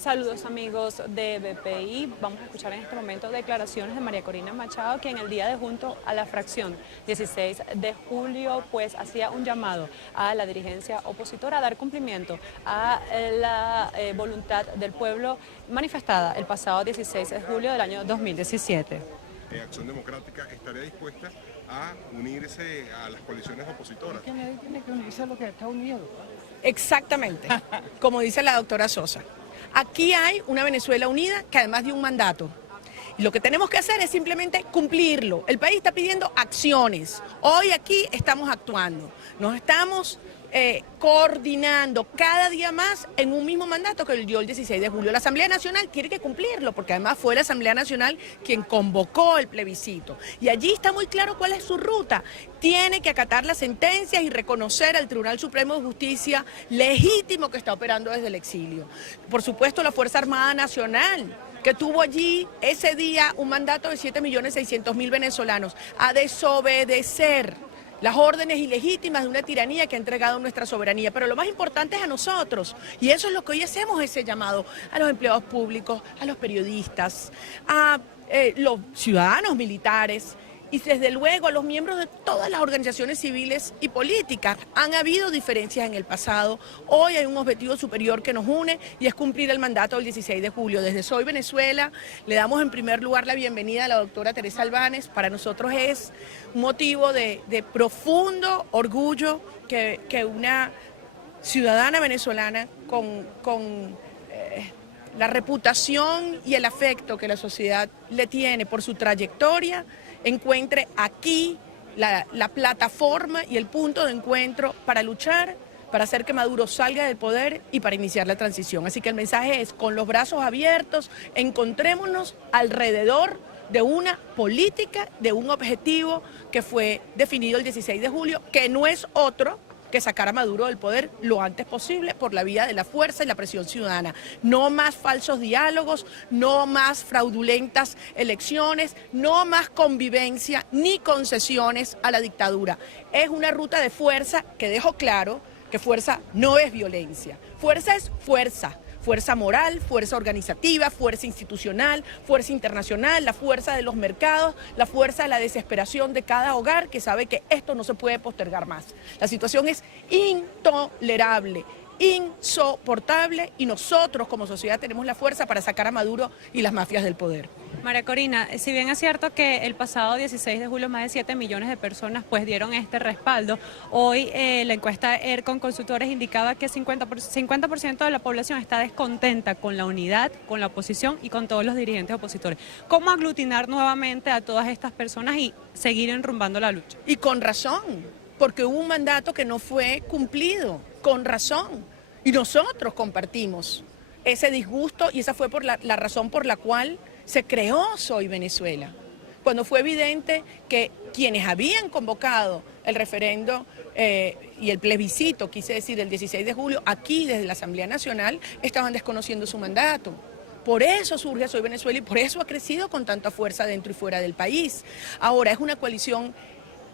Saludos amigos de BPI. Vamos a escuchar en este momento declaraciones de María Corina Machado, quien el día de junto a la fracción 16 de julio pues hacía un llamado a la dirigencia opositora a dar cumplimiento a la voluntad del pueblo manifestada el pasado 16 de julio del año 2017. Acción Democrática estaría dispuesta a unirse a las coaliciones opositoras. Tiene que unirse a lo que está unido. Exactamente, como dice la doctora Sosa. Aquí hay una Venezuela unida que además dio un mandato. Y lo que tenemos que hacer es simplemente cumplirlo. El país está pidiendo acciones. Hoy aquí estamos actuando. Nos estamos coordinando cada día más en un mismo mandato que dio el 16 de julio. La Asamblea Nacional tiene que cumplirlo porque además fue la Asamblea Nacional quien convocó el plebiscito. Y allí está muy claro cuál es su ruta. Tiene que acatar las sentencias y reconocer al Tribunal Supremo de Justicia legítimo que está operando desde el exilio. Por supuesto, la Fuerza Armada Nacional, que tuvo allí ese día un mandato de 7.600.000 venezolanos, a desobedecer las órdenes ilegítimas de una tiranía que ha entregado nuestra soberanía. Pero lo más importante es a nosotros, y eso es lo que hoy hacemos, ese llamado a los empleados públicos, a los periodistas, a los ciudadanos militares, y desde luego a los miembros de todas las organizaciones civiles y políticas. Han habido diferencias en el pasado, hoy hay un objetivo superior que nos une y es cumplir el mandato del 16 de julio. Desde Soy Venezuela le damos en primer lugar la bienvenida a la doctora Teresa Albáñez. Para nosotros es un motivo de profundo orgullo que una ciudadana venezolana con la reputación y el afecto que la sociedad le tiene por su trayectoria encuentre aquí la plataforma y el punto de encuentro para luchar, para hacer que Maduro salga del poder y para iniciar la transición. Así que el mensaje es, con los brazos abiertos, encontrémonos alrededor de una política, de un objetivo que fue definido el 16 de julio, que no es otro que sacar a Maduro del poder lo antes posible por la vía de la fuerza y la presión ciudadana. No más falsos diálogos, no más fraudulentas elecciones, no más convivencia ni concesiones a la dictadura. Es una ruta de fuerza que dejo claro que fuerza no es violencia. Fuerza es fuerza. Fuerza moral, fuerza organizativa, fuerza institucional, fuerza internacional, la fuerza de los mercados, la fuerza de la desesperación de cada hogar que sabe que esto no se puede postergar más. La situación es intolerable, insoportable y nosotros como sociedad tenemos la fuerza para sacar a Maduro y las mafias del poder. María Corina, si bien es cierto que el pasado 16 de julio más de 7 millones de personas pues dieron este respaldo, hoy la encuesta ERCON Consultores indicaba que 50% de la población está descontenta con la unidad, con la oposición y con todos los dirigentes opositores. ¿Cómo aglutinar nuevamente a todas estas personas y seguir enrumbando la lucha? Y con razón, porque hubo un mandato que no fue cumplido, con razón, y nosotros compartimos ese disgusto y esa fue la razón por la cual se creó Soy Venezuela, cuando fue evidente que quienes habían convocado el referendo y el plebiscito, quise decir, el 16 de julio, aquí desde la Asamblea Nacional, estaban desconociendo su mandato. Por eso surge Soy Venezuela y por eso ha crecido con tanta fuerza dentro y fuera del país. Ahora es una coalición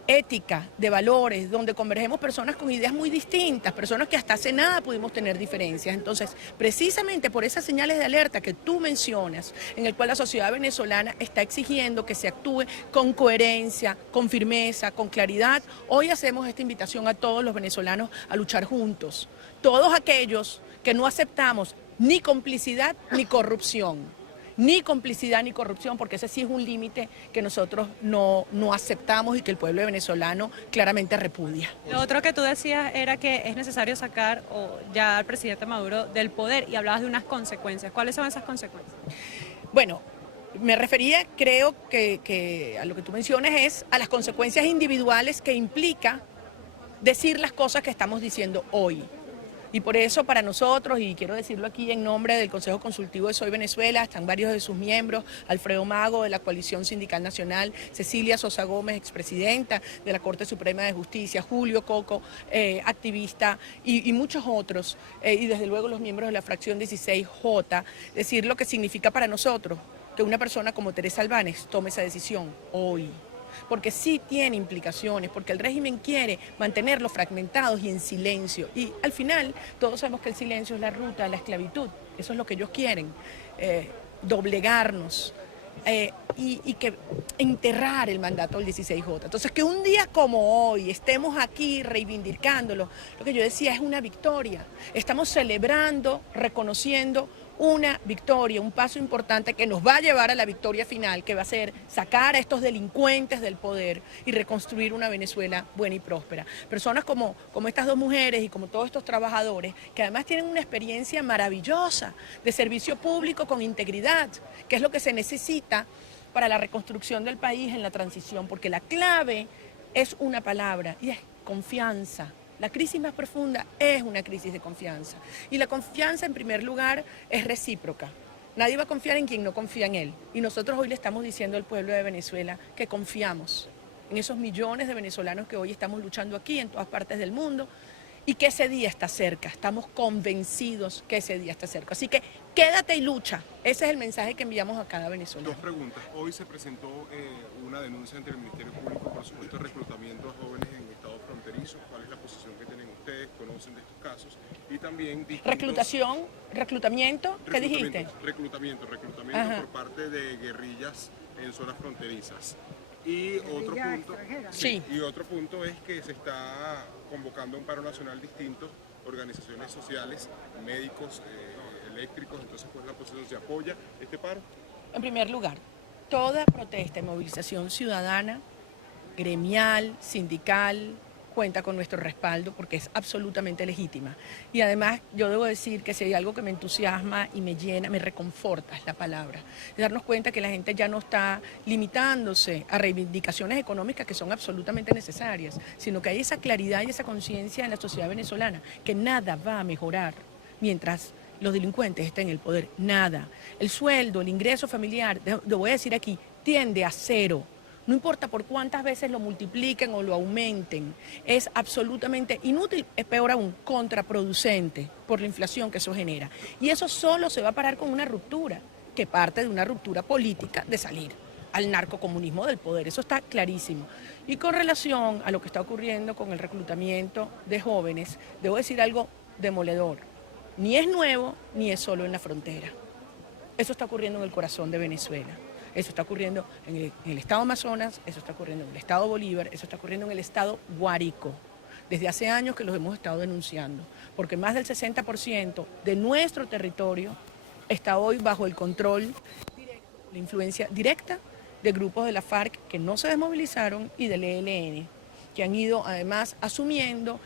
ética, de valores, donde convergemos personas con ideas muy distintas, personas que hasta hace nada pudimos tener diferencias. Entonces, precisamente por esas señales de alerta que tú mencionas, en el cual la sociedad venezolana está exigiendo que se actúe con coherencia, con firmeza, con claridad, hoy hacemos esta invitación a todos los venezolanos a luchar juntos. Todos aquellos que no aceptamos ni complicidad ni corrupción. Ni complicidad ni corrupción, porque ese sí es un límite que nosotros no aceptamos y que el pueblo venezolano claramente repudia. Lo otro que tú decías era que es necesario sacar ya al presidente Maduro del poder y hablabas de unas consecuencias. ¿Cuáles son esas consecuencias? Bueno, me refería, creo que a lo que tú mencionas es a las consecuencias individuales que implica decir las cosas que estamos diciendo hoy. Y por eso para nosotros, y quiero decirlo aquí en nombre del Consejo Consultivo de Soy Venezuela, están varios de sus miembros, Alfredo Mago de la Coalición Sindical Nacional, Cecilia Sosa Gómez, expresidenta de la Corte Suprema de Justicia, Julio Coco, activista, y muchos otros, y desde luego los miembros de la fracción 16J, decir lo que significa para nosotros que una persona como Teresa Albáñez tome esa decisión hoy. porque sí tiene implicaciones, porque el régimen quiere mantenerlos fragmentados y en silencio. Y al final todos sabemos que el silencio es la ruta a la esclavitud, eso es lo que ellos quieren, doblegarnos. Y que enterrar el mandato del 16J. Entonces, que un día como hoy estemos aquí reivindicándolo, lo que yo decía es una victoria. Estamos celebrando, reconociendo una victoria, un paso importante que nos va a llevar a la victoria final, que va a ser sacar a estos delincuentes del poder y reconstruir una Venezuela buena y próspera. Personas como estas dos mujeres y como todos estos trabajadores, que además tienen una experiencia maravillosa de servicio público con integridad, que es lo que se necesita para la reconstrucción del país en la transición, porque la clave es una palabra y es confianza. La crisis más profunda es una crisis de confianza. Y la confianza, en primer lugar, es recíproca. Nadie va a confiar en quien no confía en él. Y nosotros hoy le estamos diciendo al pueblo de Venezuela que confiamos en esos millones de venezolanos que hoy estamos luchando aquí, en todas partes del mundo, y que ese día está cerca. Estamos convencidos que ese día está cerca. Así que quédate y lucha. Ese es el mensaje que enviamos a cada venezolano. Dos preguntas. Hoy se presentó una denuncia ante el Ministerio Público por supuesto reclutamiento a jóvenes en estados fronterizos. ¿Cuál es la posición que tienen ustedes? ¿Conocen de estos casos? Y también reclutamiento, ¿qué dijiste? Reclutamiento Ajá. por parte de guerrillas en zonas fronterizas. Y otro punto, Sí. y otro punto es que se está convocando un paro nacional distinto, organizaciones sociales, médicos, eléctricos. Entonces, ¿cuál es la posición? ¿Se apoya este paro? En primer lugar, toda protesta y movilización ciudadana, gremial, sindical, cuenta con nuestro respaldo porque es absolutamente legítima. Y además yo debo decir que si hay algo que me entusiasma y me llena, me reconforta, es la palabra. Es darnos cuenta que la gente ya no está limitándose a reivindicaciones económicas que son absolutamente necesarias, sino que hay esa claridad y esa conciencia en la sociedad venezolana que nada va a mejorar mientras los delincuentes estén en el poder, nada. El sueldo, el ingreso familiar, lo voy a decir aquí, tiende a cero. No importa por cuántas veces lo multipliquen o lo aumenten, es absolutamente inútil, es peor aún, contraproducente por la inflación que eso genera. Y eso solo se va a parar con una ruptura, que parte de una ruptura política de salir al narcocomunismo del poder, eso está clarísimo. Y con relación a lo que está ocurriendo con el reclutamiento de jóvenes, debo decir algo demoledor. Ni es nuevo, ni es solo en la frontera. Eso está ocurriendo en el corazón de Venezuela. Eso está ocurriendo en el estado Amazonas, eso está ocurriendo en el estado Bolívar, eso está ocurriendo en el estado Guárico. Desde hace años que los hemos estado denunciando, porque más del 60% de nuestro territorio está hoy bajo el control, la influencia directa de grupos de la FARC que no se desmovilizaron y del ELN, que han ido además asumiendo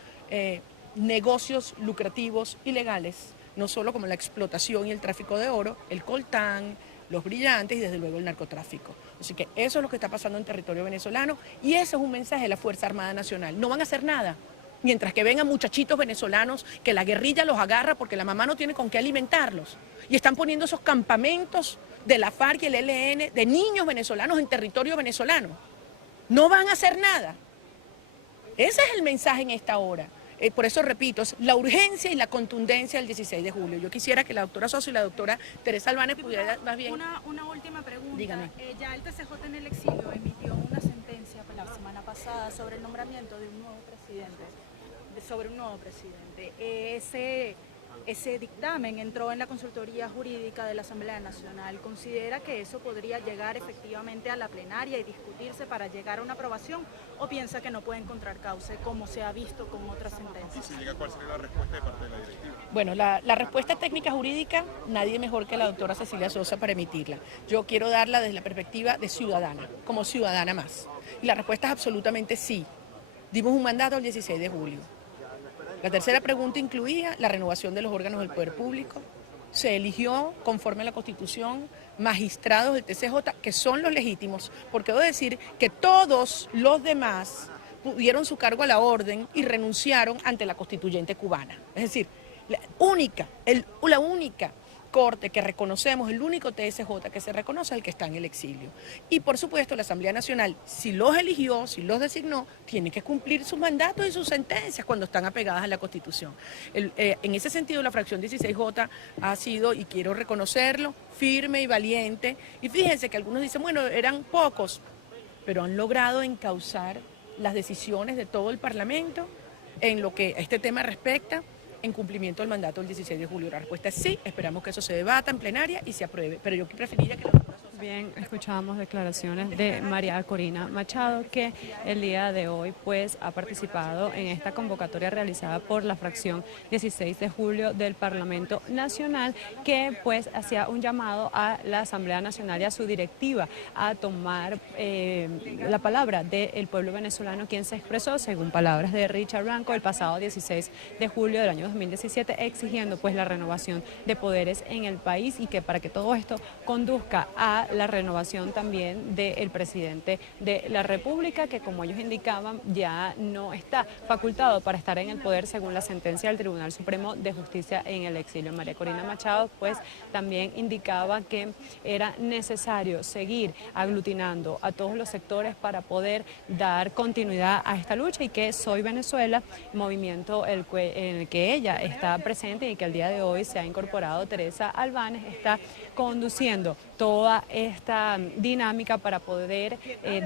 negocios lucrativos ilegales, no solo como la explotación y el tráfico de oro, el coltán, los brillantes y desde luego el narcotráfico. Así que eso es lo que está pasando en territorio venezolano y ese es un mensaje de la Fuerza Armada Nacional. No van a hacer nada, mientras que vengan muchachitos venezolanos que la guerrilla los agarra porque la mamá no tiene con qué alimentarlos. Y están poniendo esos campamentos de la FARC y el ELN de niños venezolanos en territorio venezolano. No van a hacer nada. Ese es el mensaje en esta hora. Por eso repito, es la urgencia y la contundencia del 16 de julio. Yo quisiera que la doctora Sosa y la doctora Teresa Albánez pudieran más bien... Una última pregunta. Dígame. Ya el TCJ en el exilio emitió una sentencia la semana pasada sobre el nombramiento de un nuevo presidente, Ese dictamen entró en la consultoría jurídica de la Asamblea Nacional. ¿Considera que eso podría llegar efectivamente a la plenaria y discutirse para llegar a una aprobación o piensa que no puede encontrar cauce como se ha visto con otras sentencias? ¿Y si llega, cuál sería la respuesta de parte de la directiva? Bueno, la respuesta técnica jurídica, nadie mejor que la doctora Cecilia Sosa para emitirla. Yo quiero darla desde la perspectiva de ciudadana, como ciudadana más. Y la respuesta es absolutamente sí. Dimos un mandato el 16 de julio. La tercera pregunta incluía la renovación de los órganos del poder público. Se eligió, conforme a la Constitución, magistrados del TCJ, que son los legítimos, porque debo decir que todos los demás dieron su cargo a la orden y renunciaron ante la constituyente cubana. Es decir, la única corte que reconocemos, el único TSJ que se reconoce es el que está en el exilio. Y por supuesto la Asamblea Nacional, si los eligió, si los designó, tiene que cumplir sus mandatos y sus sentencias cuando están apegadas a la Constitución. En ese sentido la fracción 16J ha sido, y quiero reconocerlo, firme y valiente. Y fíjense que algunos dicen, bueno, eran pocos. pero han logrado encauzar las decisiones de todo el Parlamento en lo que a este tema respecta, en cumplimiento del mandato del 16 de julio. La respuesta es sí, esperamos que eso se debata en plenaria y se apruebe, pero yo preferiría que la doctora Sosa... Bien, escuchábamos declaraciones de María Corina Machado, que el día de hoy pues ha participado en esta convocatoria realizada por la fracción 16 de julio del Parlamento Nacional, que pues hacía un llamado a la Asamblea Nacional y a su directiva a tomar la palabra del pueblo venezolano, quien se expresó, según palabras de Richard Blanco, el pasado 16 de julio del año 2017, exigiendo pues la renovación de poderes en el país y que para que todo esto conduzca a la renovación también del presidente de la República, que como ellos indicaban ya no está facultado para estar en el poder según la sentencia del Tribunal Supremo de Justicia en el exilio. María Corina Machado pues también indicaba que era necesario seguir aglutinando a todos los sectores para poder dar continuidad a esta lucha y que Soy Venezuela, movimiento en el que ella está presente y que al día de hoy se ha incorporado Teresa Albáñez, está conduciendo toda esta dinámica para poder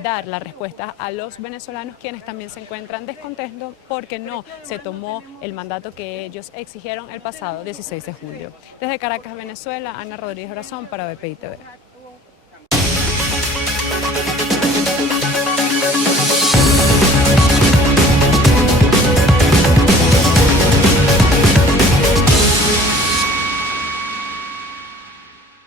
dar la respuesta a los venezolanos, quienes también se encuentran descontentos porque no se tomó el mandato que ellos exigieron el pasado 16 de julio. Desde Caracas, Venezuela, Ana Rodríguez Brazón para BPI TV.